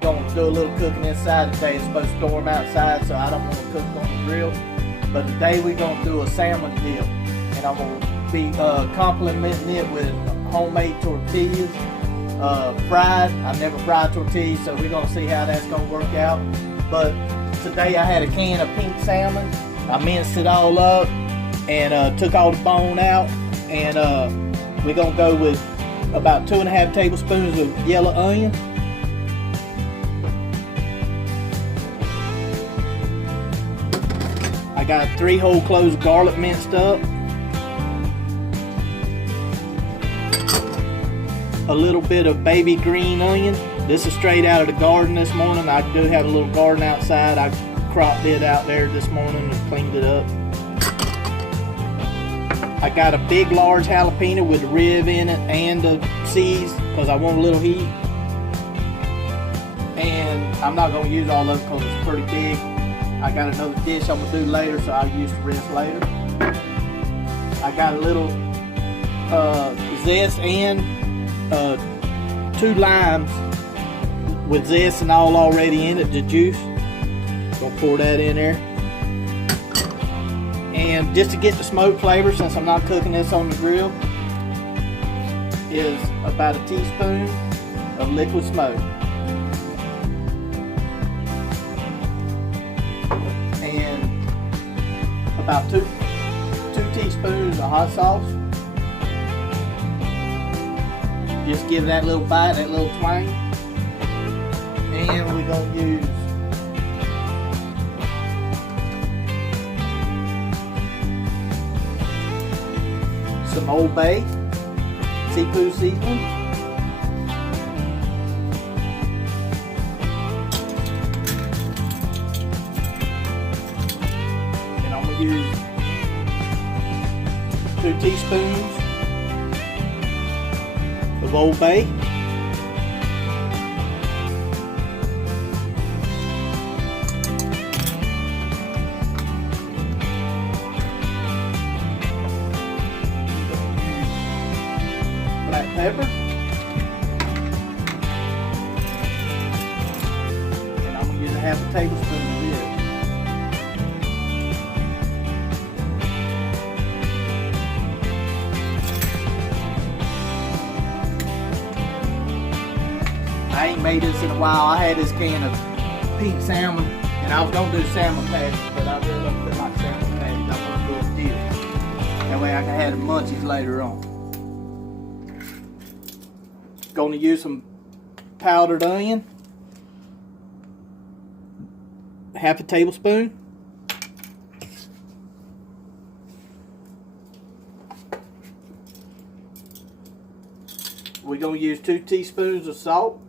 Going to do a little cooking inside today. It's supposed to storm outside, so I don't want to cook on the grill. But today we're going to do a salmon dip, and I'm going to be complementing it with homemade tortillas, fried. I've never fried tortillas, so we're going to see how that's going to work out. But today I had a can of pink salmon. I minced it all up and took all the bone out, and we're going to go with about 2.5 tablespoons of yellow onion. I got 3 whole cloves of garlic minced up, a little bit of baby green onion. This is straight out of the garden this morning. I do have a little garden outside. I cropped it out there this morning and cleaned it up. I got a big large jalapeno with the rib in it and the seeds because I want a little heat. And I'm not going to use all of it because it's pretty big. I got another dish I'm going to do later, so I'll use the rest later. I got a little zest and 2 limes with zest and all already in it, the juice. Gonna pour that in there. And just to get the smoke flavor, since I'm not cooking this on the grill, is about a teaspoon of liquid smoke. About 2 teaspoons of hot sauce. Just give that little bite, that little twang. And we're going to use some Old Bay seafood seasoning. Use 2 teaspoons of Old Bay, black pepper, and I'm going to use a 1/2 tablespoon of this. I ain't made this in a while. I had this can of pink salmon, and I was going to do salmon patties, but I really don't feel like salmon patties. I want to do a dip. That way I can have the munchies later on. Going to use some powdered onion, 1/2 tablespoon. We're going to use 2 teaspoons of salt.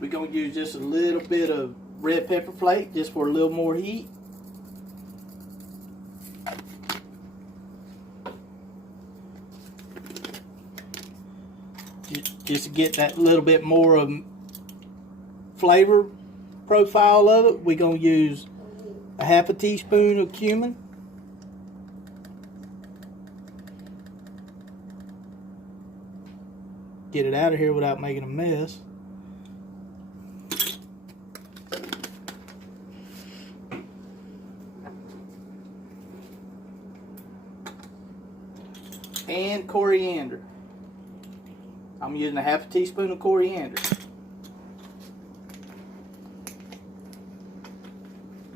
We're going to use just a little bit of red pepper flake just for a little more heat. Just to get that little bit more of flavor profile of it, we're going to use a 1/2 teaspoon of cumin. Get it out of here without making a mess. And coriander. I'm using a 1/2 teaspoon of coriander.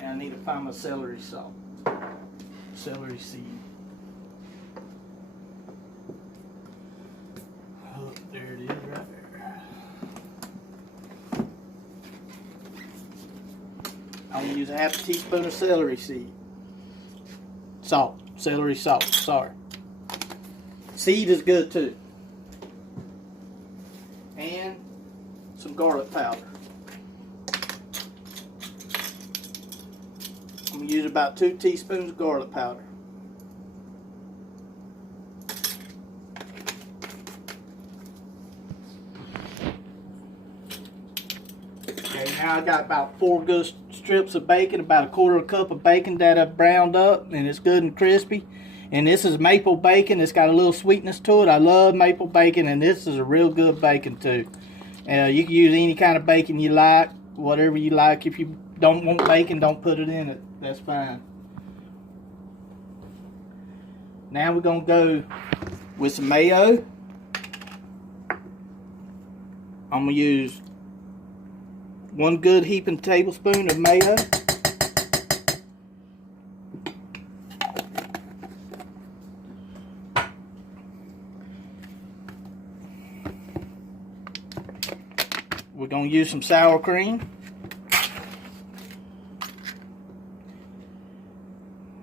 And I need to find my celery salt. Celery seed. Oh, there it is right there. I'm going to use a 1/2 teaspoon of celery seed. Salt. Celery salt. Sorry. Seed is good too. And some garlic powder. I'm going to use about 2 teaspoons of garlic powder. Now I got about 4 good strips of bacon, about a 1/4 cup of bacon that I've browned up, and it's good and crispy. And this is maple bacon. It's got a little sweetness to it. I love maple bacon, and this is a real good bacon too. You can use any kind of bacon you like, whatever you like. If you don't want bacon, don't put it in it. That's fine. Now we're going to go with some mayo. I'm going to use 1 good heaping tablespoon of mayo. We're going to use some sour cream.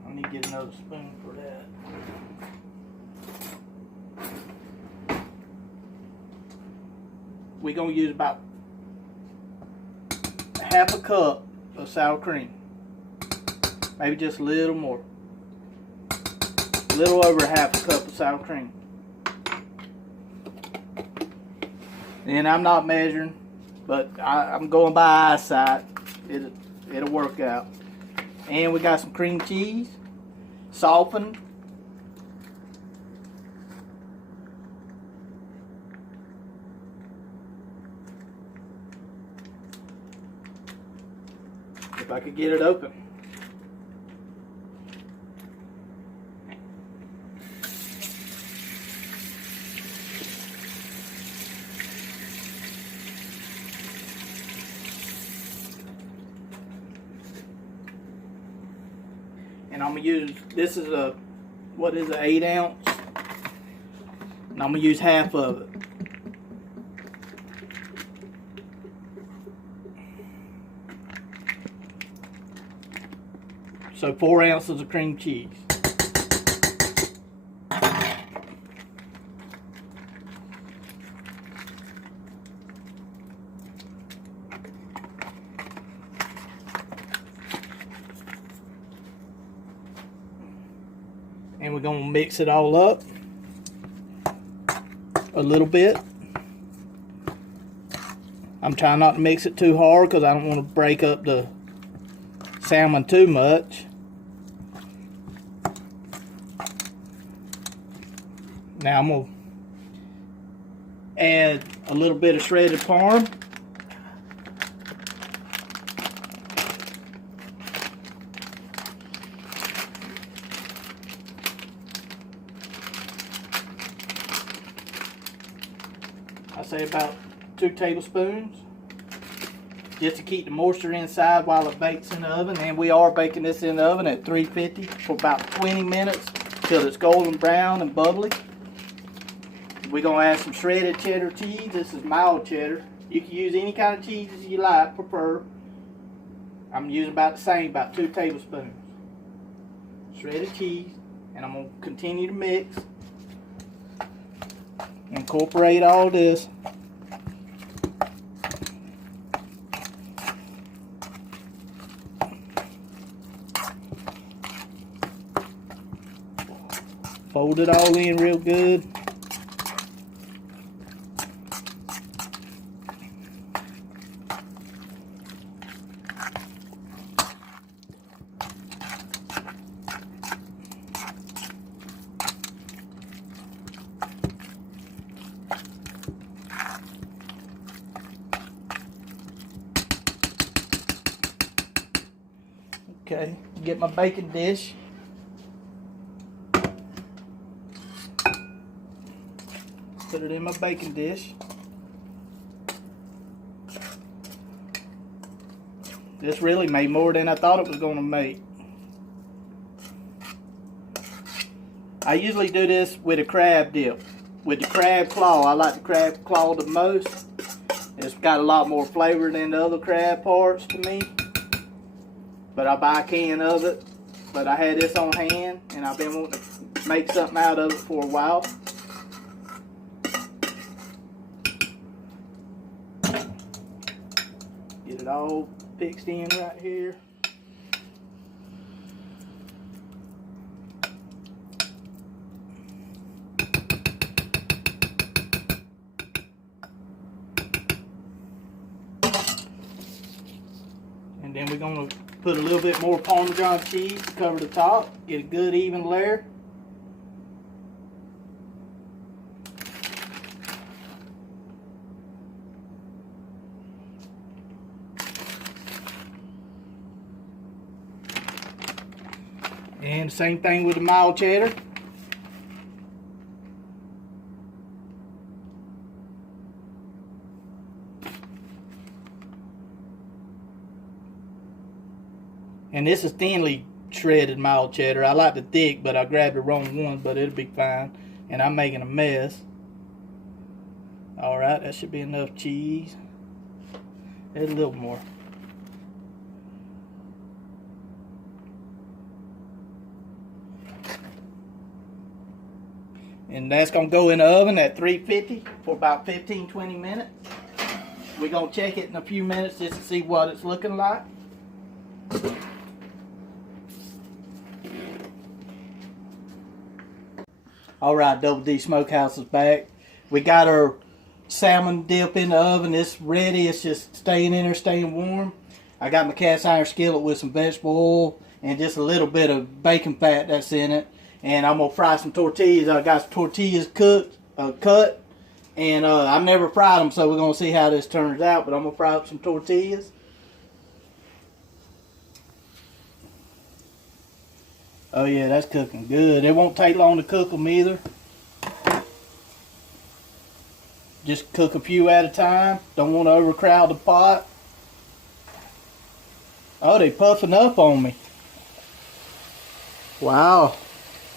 I need to get another spoon for that. We're going to use about 1/2 cup of sour cream. Maybe just a little more. A little over 1/2 cup of sour cream. And I'm not measuring, but I'm going by eyesight. It'll work out. And we got some cream cheese, softened. If I could get it open. And I'm going to use, this is a, what is it, 8 ounce? And I'm going to use half of it. So 4 ounces of cream cheese. And we're going to mix it all up a little bit. I'm trying not to mix it too hard because I don't want to break up the salmon too much. Now I'm going to add a little bit of shredded parm. I say about 2 tablespoons, just to keep the moisture inside while it bakes in the oven. And we are baking this in the oven at 350 for about 20 minutes till it's golden brown and bubbly. We're going to add some shredded cheddar cheese. This is mild cheddar. You can use any kind of cheese you like, prefer. I'm using about the same, about 2 tablespoons. Shredded cheese. And I'm going to continue to mix. Incorporate all this. Fold it all in real good. Okay, get my baking dish. Put it in my baking dish. This really made more than I thought it was going to make. I usually do this with a crab dip. With the crab claw. I like the crab claw the most. It's got a lot more flavor than the other crab parts to me. But I buy a can of it. But I had this on hand and I've been wanting to make something out of it for a while. Get it all fixed in right here. And then we're gonna put a little bit more Parmesan cheese to cover the top, get a good even layer. And same thing with the mild cheddar. And this is thinly shredded mild cheddar. I like the thick, but I grabbed the wrong one, but it'll be fine. And I'm making a mess. Alright, that should be enough cheese. There's a little more. And that's going to go in the oven at 350 for about 15-20 minutes. We're going to check it in a few minutes just to see what it's looking like. Alright, D'S Smokehouse is back. We got our salmon dip in the oven. It's ready. It's just staying in there, staying warm. I got my cast iron skillet with some vegetable oil and just a little bit of bacon fat that's in it. And I'm going to fry some tortillas. I got some tortillas cut. And I've never fried them, so we're going to see how this turns out. But I'm going to fry up some tortillas. Oh yeah, that's cooking good. It won't take long to cook them either. Just cook a few at a time. Don't want to overcrowd the pot. Oh, they puffing up on me. Wow.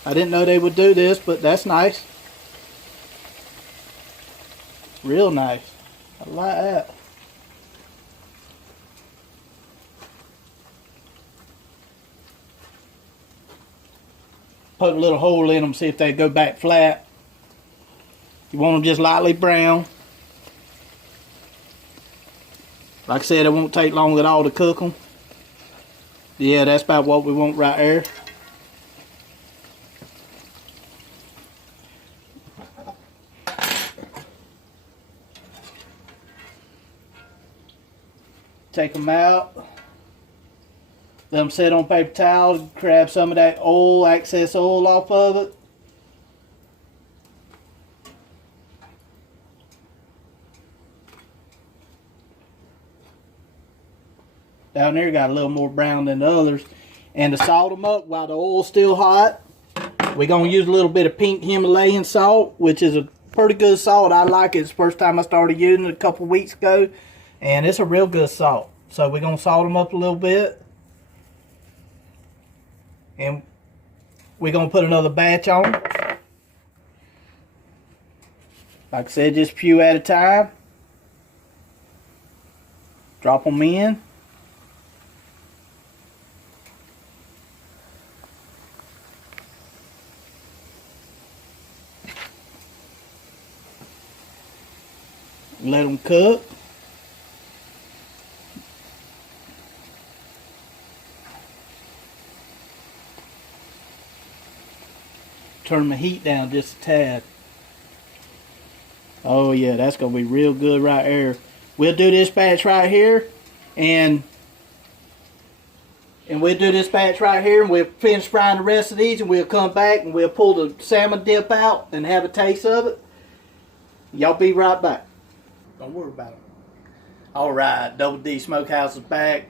I didn't know they would do this, but that's nice. Real nice. I like that. Put a little hole in them, see if they go back flat. You want them just lightly brown. Like I said, it won't take long at all to cook them. Yeah, that's about what we want right there. Take them out. Let them sit on paper towel. Grab some of that oil, excess oil off of it. Down there got a little more brown than the others. And to salt them up while the oil's still hot, we're going to use a little bit of pink Himalayan salt, which is a pretty good salt. I like it. It's the first time I started using it a couple weeks ago. And it's a real good salt. So we're going to salt them up a little bit. And we're going to put another batch on. Like I said, just a few at a time. Drop them in. Let them cook. Turn the heat down just a tad. Oh yeah, that's gonna be real good right there. We'll do this batch right here, and we'll do this batch right here, and we'll finish frying the rest of these, and we'll come back and we'll pull the salmon dip out and have a taste of it. Y'all be right back. Don't worry about it. Alright, D'S Smokehouse is back.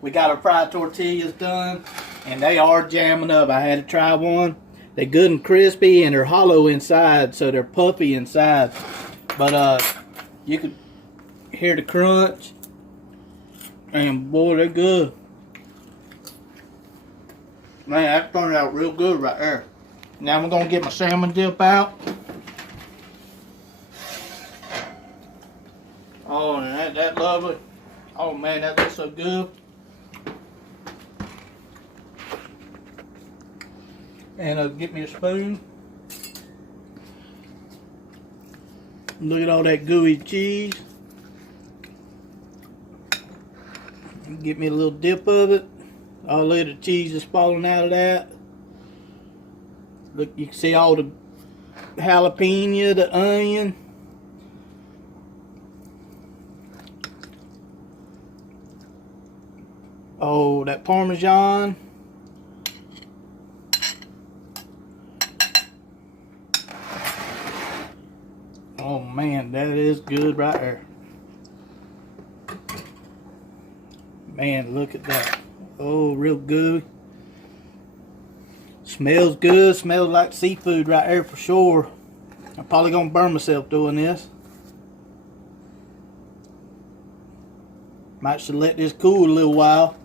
We got our fried tortillas done, and they are jamming up. I had to try one. They're good and crispy, and they're hollow inside, so they're puffy inside. But you could hear the crunch, and boy, they're good. Man, that turned out real good right there. Now I'm gonna get my salmon dip out. Oh, and that lovely. Oh man, that looks so good. And get me a spoon. Look at all that gooey cheese. Get me a little dip of it. Oh, look at the cheese is falling out of that. Look, you can see all the jalapeno, the onion. Oh, that Parmesan. Oh man, that is good right there. Man, look at that. Oh, real good. Smells good. Smells like seafood right there for sure. I'm probably gonna burn myself doing this. Might should let this cool a little while.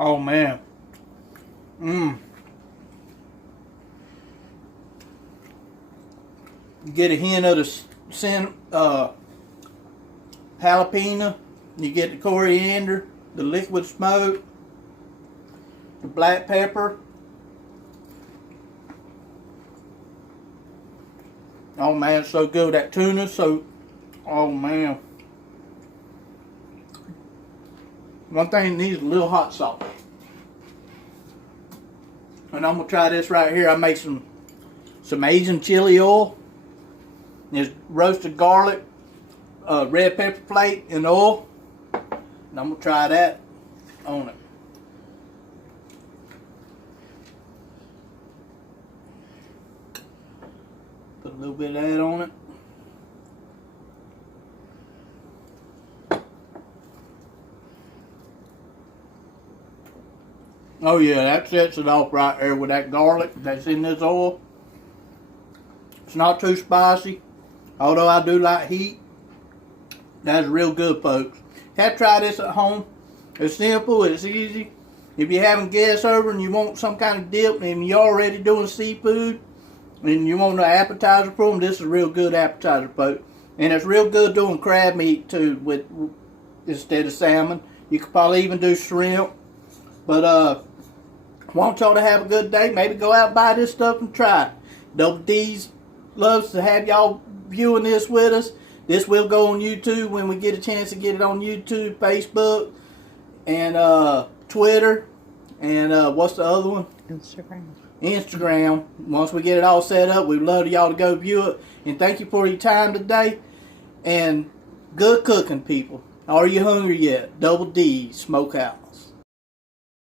Oh man. You get a hint of the jalapeno. You get the coriander, the liquid smoke, the black pepper. Oh man, it's so good. That tuna, so, oh man. One thing needs a little hot sauce. And I'm gonna try this right here. I make some Asian chili oil. There's roasted garlic, red pepper plate in oil. And I'm gonna try that on it. Put a little bit of that on it. Oh yeah, that sets it off right there with that garlic that's in this oil. It's not too spicy, although I do like heat. That's real good, folks. Have to try this at home. It's simple, it's easy. If you're having guests over and you want some kind of dip and you're already doing seafood and you want an appetizer for them, this is a real good appetizer, folks. And it's real good doing crab meat too instead of salmon. You could probably even do shrimp. But want y'all to have a good day. Maybe go out and buy this stuff and try it. Double D's loves to have y'all viewing this with us. This will go on YouTube when we get a chance to get it on YouTube, Facebook, and Twitter, and what's the other one? Instagram. Once we get it all set up, we'd love y'all to go view it. And thank you for your time today. And good cooking, people. Are you hungry yet? Double D'S Smokehouse.